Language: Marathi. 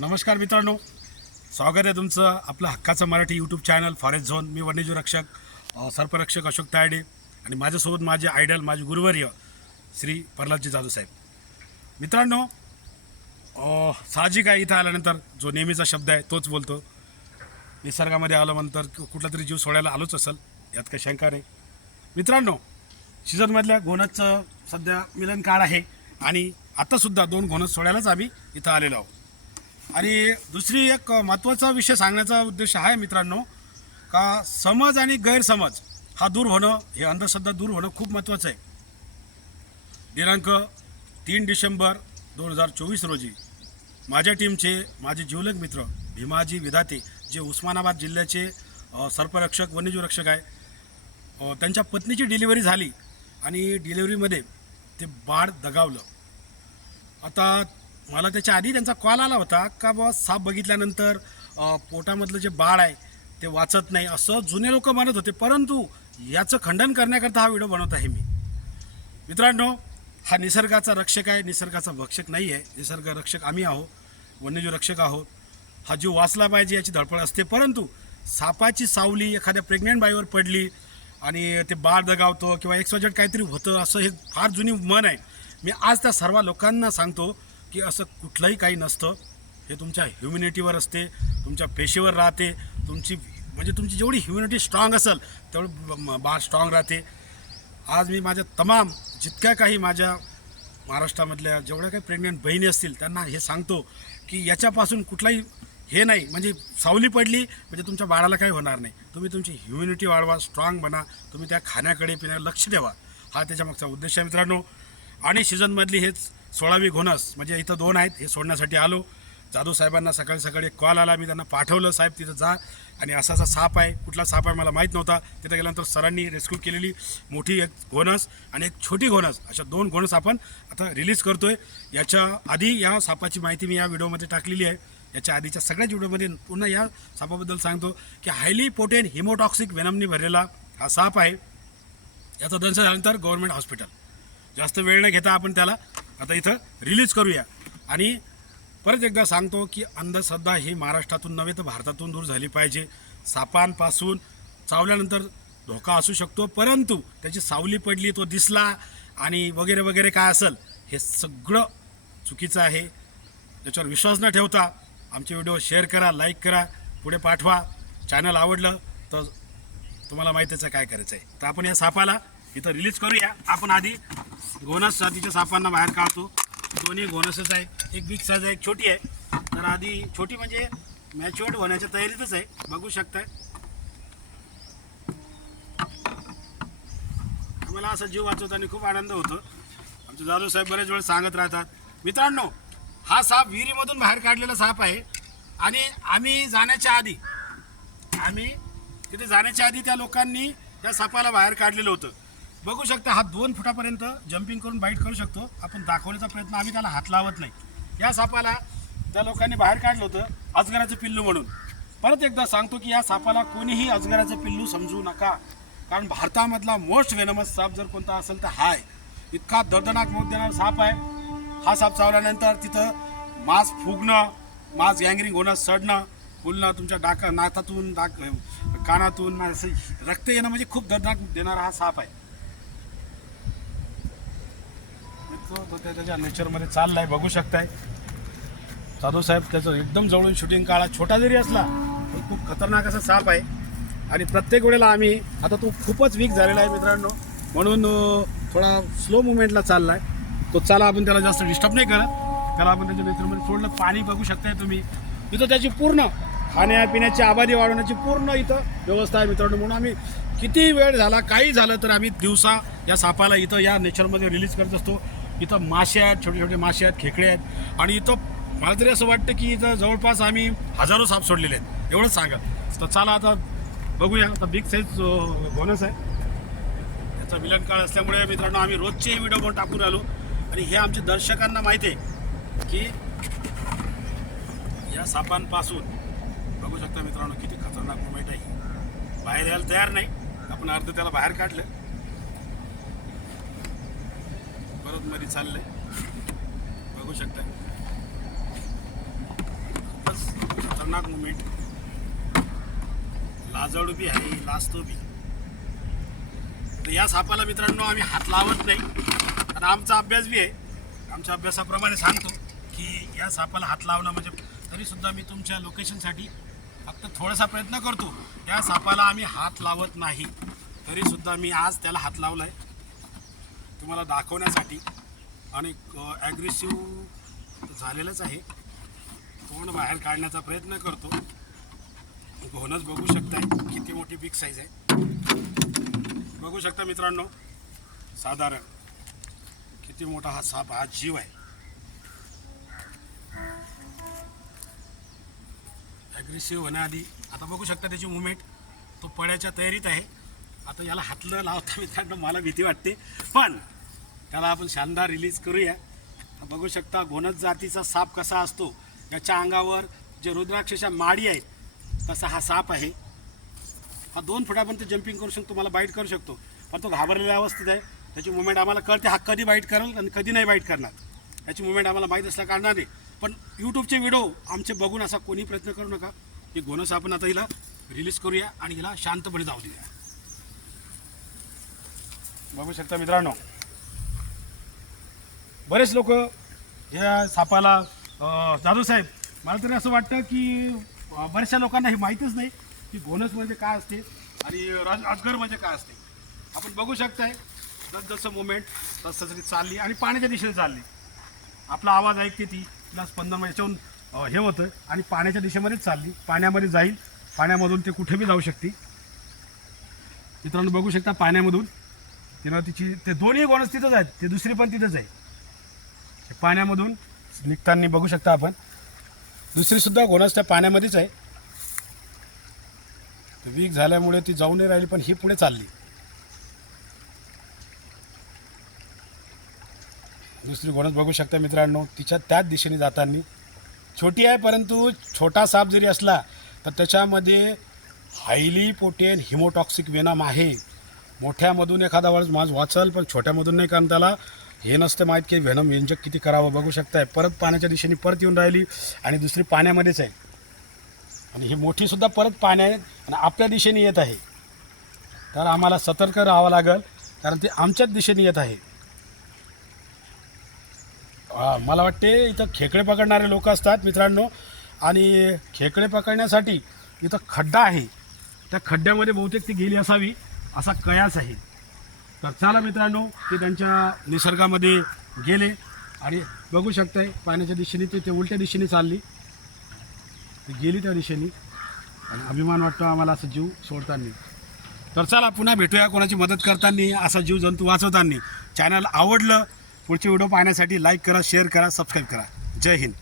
नमस्कार मित्रांनो. स्वागत आहे तुमचं आपलं हक्काचं Marathi YouTube channel forest zone मी वन्यजीव रक्षक सर्परक्षक अशोक तायडे आणि माझ्यासोबत माझे आयडल माझे गुरुवर्य श्री प्रल्हादजी जाधव साहेब. मित्रांनो साहजिक आहे इथं आल्यानंतर जो नेहमीचा शब्द आहे तोच बोलतो. निसर्गामध्ये आल्यानंतर कुठला तरी जीव सोडायला आलोच असेल यात काही शंका नाही. मित्रांनो सीझनमधल्या गोनसचं सध्या मिलन काळ आहे आणि आत्तासुद्धा दोन घोणस सोडायलाच आम्ही इथं आलेलो आहोत. आणि दुसरी एक महत्त्वाचा विषय सांगण्याचा उद्देश आहे मित्रांनो का समज आणि गैरसमज हा दूर होणं हे अंधश्रद्धा दूर होणं खूप महत्त्वाचं आहे. दिनांक तीन डिसेंबर दोन हजार चोवीस रोजी माझ्या टीमचे माझे जिवलग मित्र भीमाजी विधाते जे उस्मानाबाद जिल्ह्याचे सर्परक्षक वन्यजीव रक्षक आहे त्यांच्या पत्नीची डिलिव्हरी झाली आणि डिलिव्हरीमध्ये ते बाळ दगावलं. आता मला त्याच्या आधी त्यांचा कॉल आला होता का बुवा साप बघितल्यानंतर पोटामधलं जे बाळ आहे ते वाचत नाही असं जुने लोक म्हणत होते. परंतु याचं खंडन करण्याकरता हा व्हिडिओ बनवत आहे मी. मित्रांनो हा निसर्गाचा रक्षक आहे निसर्गाचा भक्षक नाही आहे. निसर्ग रक्षक आम्ही आहोत वन्यजीव रक्षक आहोत. हा जीव वाचला पाहिजे याची धडपड असते. परंतु सापाची सावली एखाद्या प्रेग्नेंट बाईवर पडली आणि ते बाळ दगावतो किंवा एक्सवाजेट काहीतरी होतं असं हे फार जुनी मन आहे. मी आज त्या सर्व लोकांना सांगतो की असं कुठलंही काही नसतं. हे तुमच्या ह्युमिनिटीवर असते तुमच्या पेशीवर राहते तुमची म्हणजे तुमची जेवढी ह्युमिनिटी स्ट्रॉंग असेल तेवढं ब- बाळ स्ट्रॉंग राहते. आज मी माझ्या तमाम जितक्या काही माझ्या महाराष्ट्रामधल्या जेवढ्या काही प्रेग्नंट बहिणी असतील त्यांना हे सांगतो की याच्यापासून कुठलाही हे नाही म्हणजे सावली पडली म्हणजे तुमच्या बाळाला काही होणार नाही. तुम्ही तुमची ह्युमिनिटी वाढवा स्ट्रॉंग बना तुम्ही त्या खाण्याकडे पिण्याकडे लक्ष द्यावा हा त्याच्यामागचा उद्देश आहे मित्रांनो. आणि सीझनमधली हेच सोळावी घोणस म्हणजे इथं दोन आहेत हे सोडण्यासाठी आलो. जाधव साहेबांना सकाळी सकाळी एक कॉल आला मी त्यांना पाठवलं साहेब तिथं जा. आणि असा असा साप आहे कुठला साप आहे मला माहीत नव्हता. तिथं गेल्यानंतर सरांनी रेस्क्यू केलेली मोठी एक घोणस आणि एक छोटी घोणस अशा दोन घोणस आपण आता रिलीज करतो आहे याच्या आधी या सापाची माहिती मी या व्हिडिओमध्ये टाकलेली आहे. याच्या आधीच्या सगळ्याच व्हिडिओमध्ये पुन्हा या सापाबद्दल सांगतो की हायली पोटेन हिमोटॉक्सिक वेनमनी भरलेला हा साप आहे. याचा दंश झाल्यानंतर गव्हर्नमेंट हॉस्पिटल जास्त वेळ न घेता आपण त्याला आता इथं रिलीज करूया. आणि परत एकदा सांगतो की अंधश्रद्धा ही महाराष्ट्रातून नव्हे तर भारतातून दूर झाली पाहिजे. सापांपासून चावल्यानंतर धोका असू शकतो परंतु त्याची सावली पडली तो दिसला आणि वगैरे वगैरे काय असेल हे सगळं चुकीचं आहे. त्याच्यावर विश्वास न ठेवता आमचे व्हिडिओ शेअर करा लाईक करा पुढे पाठवा. चॅनल आवडलं तर तुम्हाला माहितीचं काय करायचं आहे तर आपण या सापाला इथं रिलीज करूया. आपण आधी घोणस जातीच्या सापांना बाहेर काढतो. दोन्ही घोणसच आहे एक बिग साईज आहे एक छोटी आहे. तर आधी छोटी म्हणजे मॅच्युअर्ड होण्याच्या तयारीतच आहे. बघू शकताय. आम्हाला असा जीव वाचवताना खूप आनंद होतो. आमचे जाधव साहेब बरेच वेळ सांगत राहतात. मित्रांनो हा साप विहिरीमधून बाहेर काढलेला साप आहे. आणि आम्ही जाण्याच्या आधी आम्ही तिथे जाण्याच्या आधी त्या लोकांनी त्या सापाला बाहेर काढलेलं होतं. बघू शकता हा दोन फुटापर्यंत जम्पिंग करून बाईट करू शकतो. आपण दाखवण्याचा प्रयत्न आम्ही त्याला हात लावत नाही. या सापाला त्या लोकांनी बाहेर काढलं होतं अजगराचं पिल्लू म्हणून. परत एकदा सांगतो की या सापाला कोणीही अजगराचं पिल्लू समजू नका. कारण भारतामधला मोस्ट वेनमस साप जर कोणता असेल तर हा आहे इतका दर्दनाक मोठ देणारा साप आहे. हा साप चावल्यानंतर तिथं मांस फुगणं मांस गँगरिंग होणं सडणं फुलणं तुमच्या डाका नाकातून डाक कानातून असं रक्त येणं म्हणजे खूप दर्दनाक देणारा हा साप आहे. असतो तो त्याच्या नेचरमध्ये चाललाय बघू शकताय. साधू साहेब त्याचं एकदम जवळून शूटिंग काळा छोटा जरी असला पण खूप खतरनाक असा साप आहे. आणि प्रत्येक वेळेला आम्ही आता तो खूपच वीक झालेला आहे मित्रांनो. म्हणून थोडा स्लो मुवमेंटला चाललाय. तो चाला आपण त्याला जास्त डिस्टर्ब नाही करत. त्याला आपण त्याच्या नेचरमध्ये सोडलं पाणी बघू शकताय तुम्ही. इथं त्याची पूर्ण खाण्यापिण्याची आबादी वाढवण्याची पूर्ण इथं व्यवस्था आहे मित्रांनो. म्हणून आम्ही किती वेळ झाला काही झालं तर आम्ही दिवसा या सापाला इथं या नेचरमध्ये रिलीज करत असतो. इथं मासे आहेत छोटे छोटे मासे आहेत खेकडे आहेत. आणि इथं मला तरी असं वाटतं की इथं जवळपास आम्ही हजारो साप सोडलेले आहेत. एवढंच सांगा. तर चला आता बघूया. आता बिग साईज बोनस आहे. त्याचा विलग काळ असल्यामुळे मित्रांनो आम्ही रोजचे व्हिडिओ पण टाकून आलो आणि हे आमच्या दर्शकांना माहिती आहे की या सापांपासून बघू शकता मित्रांनो किती खतरनाक मुवमेंट आहे. बाहेर यायला तयार नाही. आपण अर्ध त्याला बाहेर काढलं. परत मध्ये चाललंय. बघू शकता. खतरनाक मुवमेंट लाजवड बी आहे लाजतो बी. तर या सापाला मित्रांनो आम्ही हात लावत नाही. कारण आमचा अभ्यास बी आहे. आमच्या अभ्यासाप्रमाणे सांगतो की या सापाला हात लावणं म्हणजे तरीसुद्धा मी तुमच्या लोकेशनसाठी फक्त थोडासा प्रयत्न करतो. या सापाला आम्ही हात लावत नाही. तरीसुद्धा मी आज त्याला हात लावला आहे तुम्हाला दाखवण्यासाठी आणि ॲग्रेसिव्ह झालेलंच आहे. तोंड बाहेर काढण्याचा प्रयत्न करतो. घोणच बघू शकताय किती मोठी बिग साईज आहे. बघू शकता मित्रांनो साधारण किती मोठा हा साप हा जीव आहे. ॲग्रेसिव्ह होण्याआधी आता बघू शकता त्याची मुवमेंट तो पळ्याच्या तयारीत आहे. आता याला हातलं लावता मित्रांनो मला भीती वाटते. पण त्याला आपण शानदार रिलीज करूया. बघू शकता घोणत जातीचा साप कसा असतो. याच्या अंगावर जे रुद्राक्षच्या माडी आहेत तसा हा साप आहे. हा दोन फुटापर्यंत जम्पिंग करू शकतो मला बाईट करू शकतो. पण तो घाबरलेल्या अवस्थेत आहे. त्याची मुवमेंट आम्हाला कळते हा कधी बाईट करेल आणि कधी नाही बाईट करणार. याची मुवमेंट आम्हाला माहीत असल्या कारणाने. पण यूट्यूबचे व्हिडिओ आमचे बघून असा कोणी प्रयत्न करू नका. की गोनस आपण आता हिला रिलीज करूया आणि हिला शांतपणे जाऊ देऊया. बघू शकता मित्रांनो बरेच लोक या सापाला अं, जाधव साहेब मला तरी असं वाटतं की बऱ्याचशा लोकांना हे माहीतच नाही की बोनस म्हणजे काय असते आणि राज अजगर म्हणजे काय असते. आपण बघू शकताय जसं मुवमेंट तसं तशी चालली आणि पाण्याच्या दिशेने चालली. आपला आवाज ऐकते ती तिला स्पंदन म्हणजे याच्याहून हे होतं आणि पाण्याच्या दिशेमध्येच चालली. पाण्यामध्ये जाईल पाण्यामधून ते कुठे बी जाऊ शकते. मित्रांनो बघू शकता पाण्यामधून. तिनं तिची ते दोन्ही गोणस तिथंच आहेत ते दुसरी पण तिथंच आहे. पाण्यामधून निघताना बघू शकता आपण. दुसरीसुद्धा घोणस त्या पाण्यामध्येच आहे. वीक झाल्यामुळे ती जाऊ नाही राहिली पण ही पुढे चालली. दुसरी घोणस बघू शकता मित्रांनो तिच्या त्याच दिशेने जाताना. छोटी आहे परंतु छोटा साप जरी असला तर त्याच्यामध्ये हायली पोटेन हिमोटॉक्सिक वेनाम आहे. मोठ्यामधून एखादा वेळेस माज वाचल पण छोट्यामधून नाही कारण त्याला? हे नसतं माहीत की व्हेनम इंजेक्ट किती करावं बघू शकताय. परत पाण्याच्या दिशेने परत येऊन राहिली आणि दुसरी पाण्यामध्येच आहे. आणि ही मोठीसुद्धा परत पाण्या आणि आपल्या दिशेने येत आहे. तर आम्हाला सतर्क राहावं लागेल कारण ते आमच्याच दिशेने येत आहे. मला वाटते इथं खेकडे पकडणारे लोक असतात मित्रांनो आणि खेकडे पकडण्यासाठी इथं खड्डा आहे. त्या खड्ड्यामध्ये बहुतेक ती गेली असावी असा कयास आहे. तर चला मित्रांनो ते त्यांच्या निसर्गामध्ये गेले आणि बघू शकताय पाण्याच्या दिशेने ते ते उलट्या दिशेने चालली. ती गेली त्या दिशेने. आणि अभिमान वाटतो आम्हाला असं जीव सोडताना. तर चला पुन्हा भेटूया कोणाची मदत करताना असा जीव जंतू वाचवताना. चॅनल आवडलं पुढचे व्हिडिओ पाहण्यासाठी लाईक करा शेअर करा सबस्क्राईब करा. जय हिंद.